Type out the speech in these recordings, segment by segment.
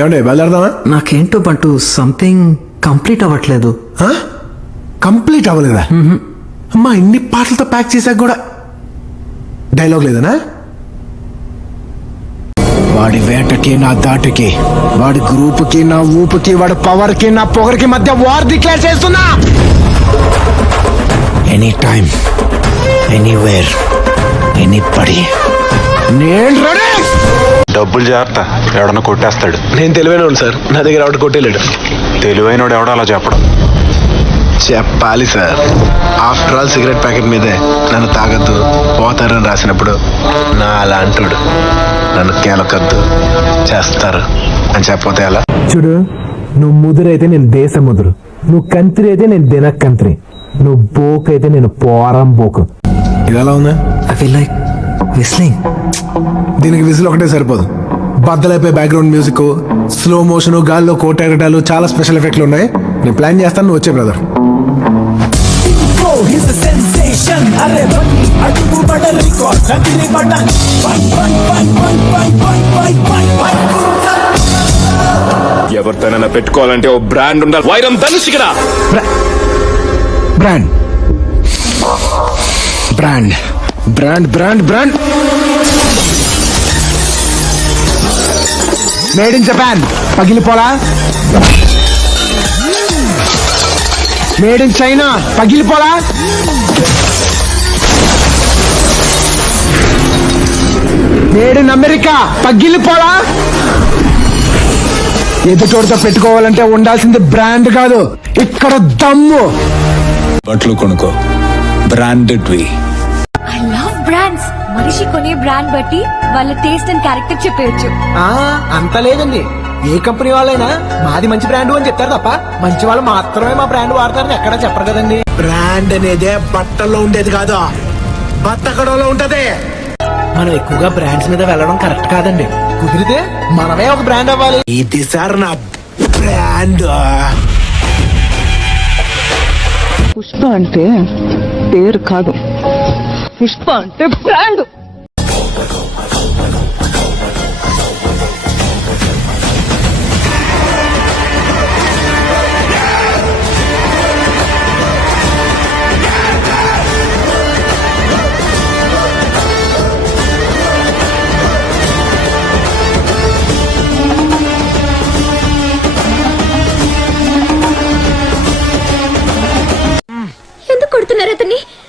ఏమండి బయలుదేరదామా? నాకేంటో బంటూ something complete అవ్వట్లేదు. Complete అవ్వలేదా? అమ్మా ఇన్ని పాటలతో ప్యాక్ చేశాక కూడా డైలాగ్ లేదనా? వాడి వేటకి నా దాటికి, వాడి గ్రూపుకి నా ఊపుకి, వాడి పవర్కి నా పొగరికి మధ్య వార్ డిక్లేర్ చేస్తున్నా. ఎనీ టైం, ఎనీవేర్, ఎనీబడి, నేను రెడీ. డబ్బులు జాగ్రత్త, ఎవడన్నా కొట్టేస్తాడు. నేను తెలివైన సార్, నా దగ్గర ఎవడు కొట్టేలేడు. తెలివైనోడు ఎవడో అలా చెప్పడం. చెప్పాలి sir. After all cigarette packet మీదే నన్ను తాగద్దు పోతారని రాసినప్పుడు నా అలాంటోడు నన్ను కేలకద్దు చేస్తారు అని చెప్పతే ఎలా? చూడు, నువ్వు ముదురైతే నేను దేశ ముదురు, నువ్వు కంత్రి అయితే నేను దినక్ కంత్రి, నువ్వు బోక్ అయితే నేను పోరం బోకు. ఇది ఎలా ఉందా? I feel like whistling. దీనికి విజిల్ ఒకటే సరిపోదు. బద్దలైపోయి బ్యాక్గ్రౌండ్ మ్యూజిక్, స్లో మోషన్, గాల్లో కోటెగటాలు, చాలా స్పెషల్ ఎఫెక్ట్లు ఉన్నాయి. నేను ప్లాన్ చేస్తాను, నువ్వు వచ్చే బ్రదర్. He's a sensation. అరే బన్నీ అడుగు పడ రికార్డ్ కదిలి బటన్ పై పై పై పై పై పై పై పై ఎవరితోనైనా పెట్టుకోవాలంటే ఓ బ్రాండ్ ఉండాలి. వైరం ధనుషికరా. Brand brand brand brand brand made in Japan. పగిలిపోలా. Made in China. పగిలిపోలా. Made in America. పగిలిపోలా. ఎదుటోడితో పెట్టుకోవాలంటే ఉండాల్సింది బ్రాండ్ కాదు, ఇక్కడ దమ్ము. బట్టలు కొనుక్కో, బ్రాండెడ్ వి. I love brands. మనిషి కొనే బ్రాండ్ బట్టి వాళ్ళ టేస్ట్ అండ్ క్యారెక్టర్ చెప్పేయచ్చు. అంత లేదండి, ఏ కంపెనీ వాళ్ళైనా మాది మంచి బ్రాండ్ అని చెప్తారు తప్ప మంచి వాళ్ళు మాత్రమే మా బ్రాండ్ వాడతారని ఎక్కడా చెప్పరు కదండి. బ్రాండ్ అనేదే బట్టల్లో ఉండేది కాదు, బట్టకడలో ఉంటది. మనం ఎక్కువగా బ్రాండ్స్ మీద వెళ్ళడం కరెక్ట్ కాదండి. కుదిరితే మనమే ఒక బ్రాండ్ అవ్వాలి. ఇది సార్ నా బ్రాండ్. పుష్ప అంటే పేరు కాదు, పుష్ప అంటే బ్రాండ్.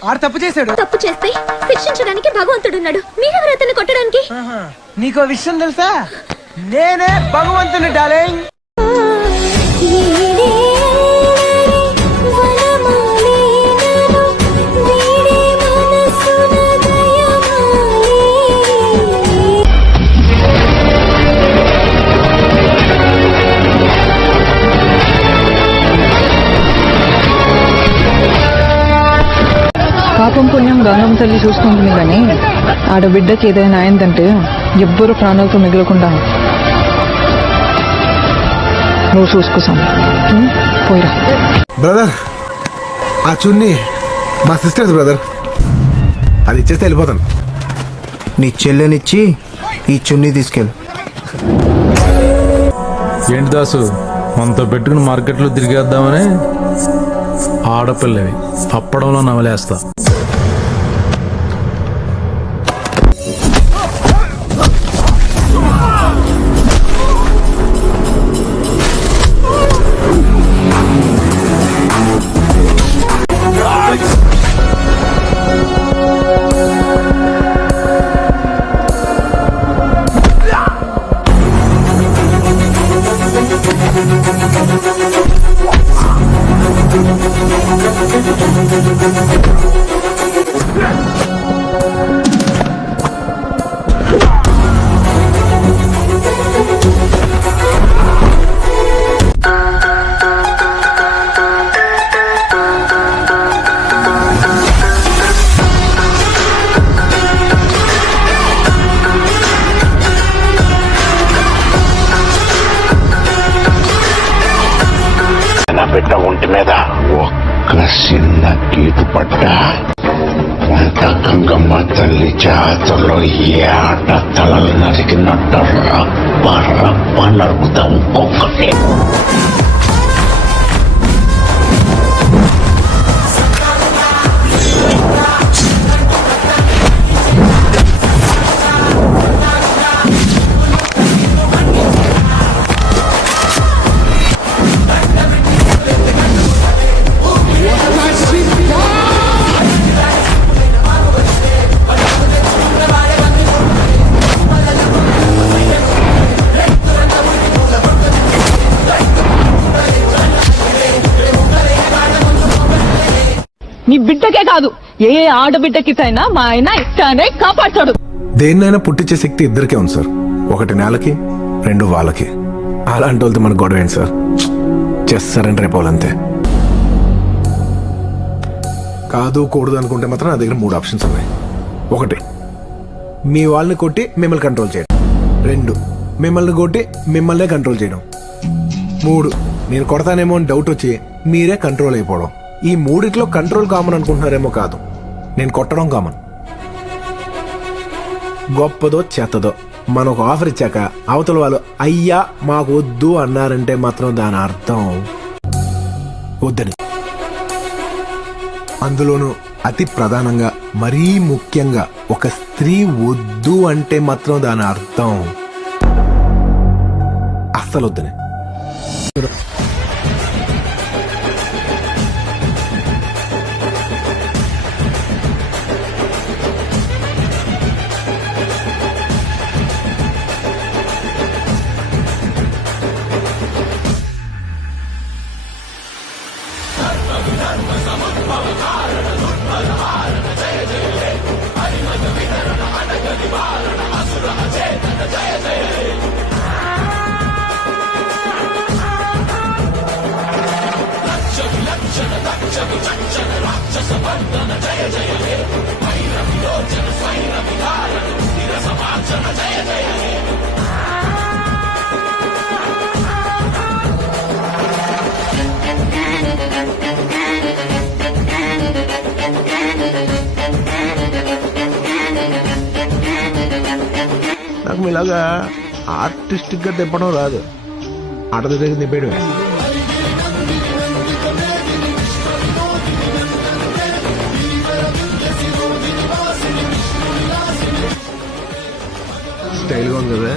ఆడు తప్పు చేశాడు. తప్పు చేస్తే శిక్షించడానికి భగవంతుడున్నాడు. మీరెవరు అతన్ని కొట్టడానికి? నీకో విషయం తెలుసా? నేనే భగవంతుని డార్లింగ్. పాపం పుణ్యం గంగమ్మ తల్లి చూసుకుంటుంది కానీ ఆడబిడ్డకి ఏదైనా అయిందంటే ఎవ్వరూ ప్రాణాలతో మిగలకుండా నువ్వు చూసుకుసాం. పోయిరా బ్రదర్. ఆ చున్నీ మా సిస్టర్స్ బ్రదర్, అది ఇచ్చేస్తే వెళ్ళిపోతాను. నీ చెల్లెనిచ్చి ఈ చున్నీ తీసుకెళ్ళు. ఏంటి దాసు, మనతో పెట్టుకుని మార్కెట్లో తిరిగేద్దామని? ఆడపిల్లవి అప్పడంలో నవలేస్తా. నా బిడ్డ ఒంటి మీద ఒక్క చిన్న గీత పడ్డా వంట గంగమ్మ తల్లి జాతరలో ఏ ఆట తలలు నరికినట్టు రప్ప రప్ప నరుకుతాం ఒక్కొక్కటి. నీ బిడ్డకే కాదు ఏ ఆడబిడ్డకిసైనా మా ఆయన ఇష్టానే కాపాడతాడు. దేన్నైనా పుట్టించే శక్తి ఇద్దరికే ఉంది సార్. ఒకటి నేలకి, రెండు వాళ్ళకి. అలాంటి వాళ్ళతో మనకు గొడవ ఏంటి సార్? చేస్తారని రేపోవాలంతే. కాదు కూడదు అనుకుంటే మాత్రం నా దగ్గర 3 ఆప్షన్స్ ఉన్నాయి. 1, మీ వాళ్ళని కొట్టి మిమ్మల్ని కంట్రోల్ చేయడం. 2, మిమ్మల్ని కొట్టి మిమ్మల్నే కంట్రోల్ చేయడం. 3, నేను కొడతానేమో అని డౌట్ వచ్చి మీరే కంట్రోల్ అయిపోవడం. ఈ 3 కంట్రోల్ కామన్ అనుకుంటున్నారేమో, కాదు, నేను కొట్టడం కామన్. గొప్పదో చెత్తదో మనం ఒక ఆఫర్ ఇచ్చాక అవతల వాళ్ళు అయ్యా మాకు వద్దు అన్నారంటే మాత్రం దాని అర్థం వద్దని. అందులోనూ అతి ప్రధానంగా మరీ ముఖ్యంగా ఒక స్త్రీ వద్దు అంటే మాత్రం దాని అర్థం అస్సలు వద్దని. నాకు ఇలాగా ఆర్టిస్టిక్ గా తిప్పడం రాదు, ఆటల దగ్గర తిప్పేయడమే. స్టైల్గా ఉంది కదా,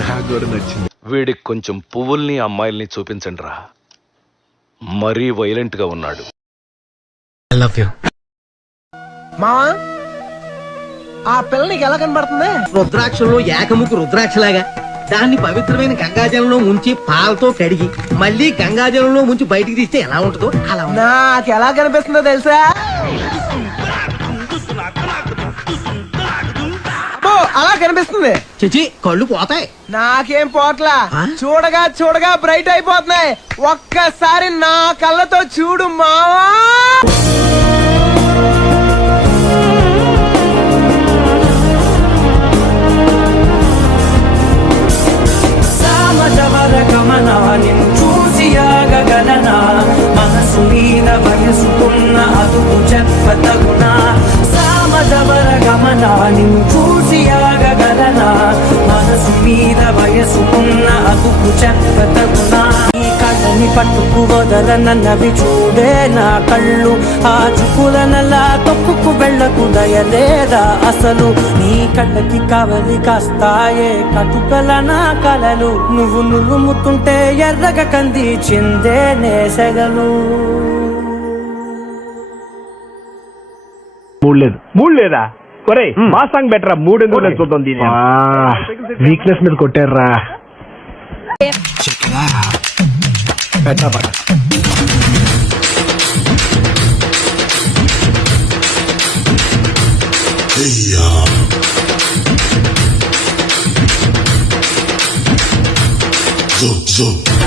నాకు కూడా నచ్చింది. వీడికి కొంచెం పువ్వుల్ని అమ్మాయిల్ని చూపించండి రా, మరీ వైలెంట్ గా ఉన్నాడు. మావా, ఆ పిల్ల నీకు ఎలా కనబడుతుంది? రుద్రాక్షలో ఏకముఖి రుద్రాక్షలాగా. దాన్ని పవిత్రమైన గంగాజలంలో ముంచి పాలతో కడిగి మళ్ళీ గంగాజలంలో ముంచి బయటికి తీస్తే ఎలా ఉంటుందో అలా నాకు ఎలా కనిపిస్తుందో తెలుసా? అలా కనిపిస్తుంది. చిచి కళ్ళు పోతాయి. నాకేం పోట్లా, చూడగా చూడగా బ్రైట్ అయిపోతున్నాయి. ఒక్కసారి నా కళ్ళతో చూడు మావా. చూసియాగలనా మనసు మీద వయసుకున్న అదుపు చెప్పతగునా. సామజవర గమన నిన్ను చూసియాగలనా మనసు మీద వయసుకున్న అదుపు చెప్పతగునా. ఈ కళ్ళని పట్టుకు వదలనన్నవి చూడే నా కళ్ళు. ఆ చుకులనలా తొక్కుకు వెళ్ళకు దయలేదా అసలు. నీ కళ్ళకి కవలి కాస్తాయే కటుకల నా కలలు. నువ్వు నులుముతుంటే ఎర్రగ కంది చిందే నేసగలు. మూడు లేదా? ఒరే మా సాంగ్ బెటర్. 3 ఎందుకు చూద్దాం. దీని వీక్నెస్ మీద కొట్టారా. Zoom, zoom.